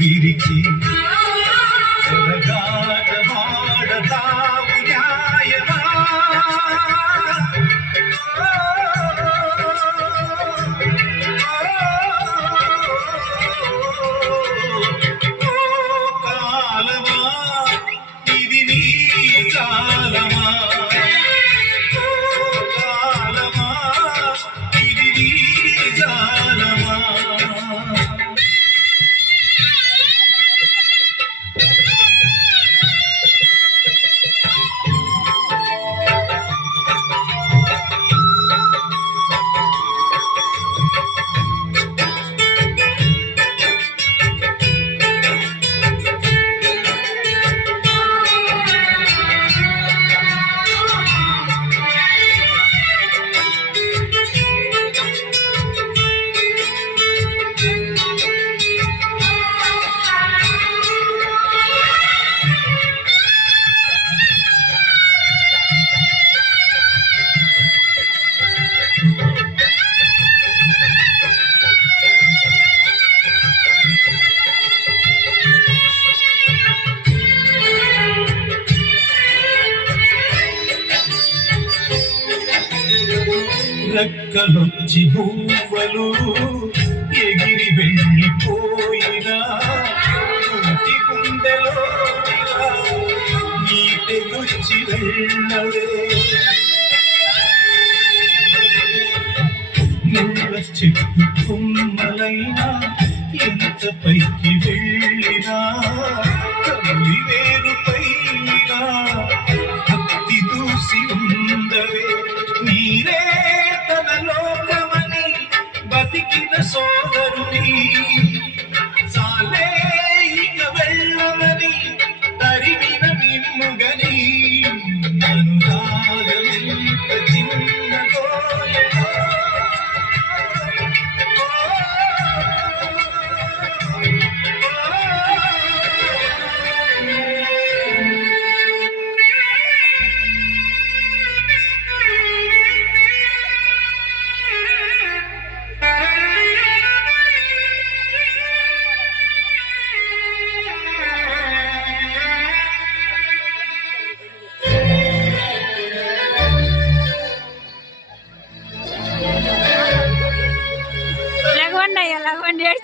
విరిచి మాడతావు న్యాయమా కాలమా ఇది నీ కాలమా కాలమా ఇది నీ కాలమా రెక్కలొచ్చి భూవలు ఎగిరి వెళ్ళిపోయినా ఇంటి గుండెలో నీటెగుచ్చి వెళ్ళవే ముళ్ళ చెట్టు కొమ్మలైనా ఎంత పైకి వెళ్ళినా తల్లి వేరు పైన భక్తి దూసి ఉండవే నీరే తన లోకమని బతికిన సోదరుని చాలే ఇక వెళ్ళవని తరిమిన నిమ్ముగని అనురాగమెంత చిన్నదో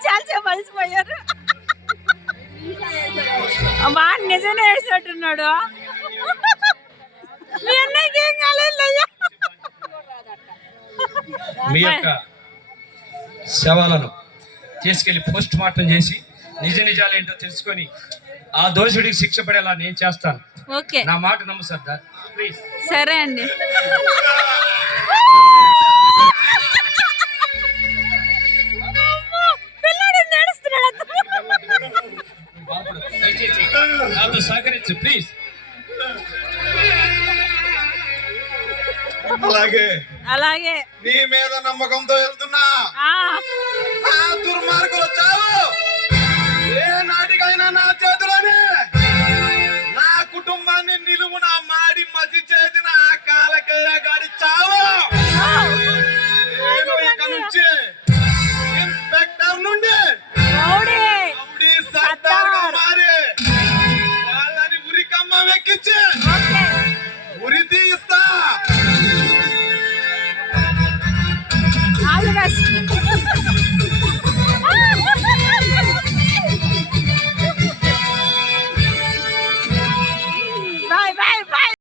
చాలాసేపు అలసిపోయారు. బా నిజంగా ఏడ్చినట్టున్నాడు. మీ అన్నయ్యకి ఏం కాలేదయ్యా. మీ యొక్క శవాలను తీసుకెళ్లి పోస్ట్ మార్టం చేసి నిజ నిజాలు ఏంటో తెలుసుకొని ఆ దోషుడికి శిక్ష పడేలా నేను చేస్తాను. ఓకే, నా మాట నమ్ము సర్దార్ ప్లీజ్. సరే అండి. నాతో సహకరించు ప్లీజ్. అలాగే అలాగే నీ మీద నమ్మకంతో వెళ్తున్నా. దుర్మార్గులు చావు ఏ నాటికైనా నా చేతిలోనే. నా కుటుంబాన్ని నిలువున మాడి మసి చేసిన ఆ కాలకయ్య గాడి చావు. నేను ఇక నుంచి ఇన్స్పెక్టర్ నుండి సర్దార్గా మారి వాళ్ళని ఉరికమ్మ వెక్కించి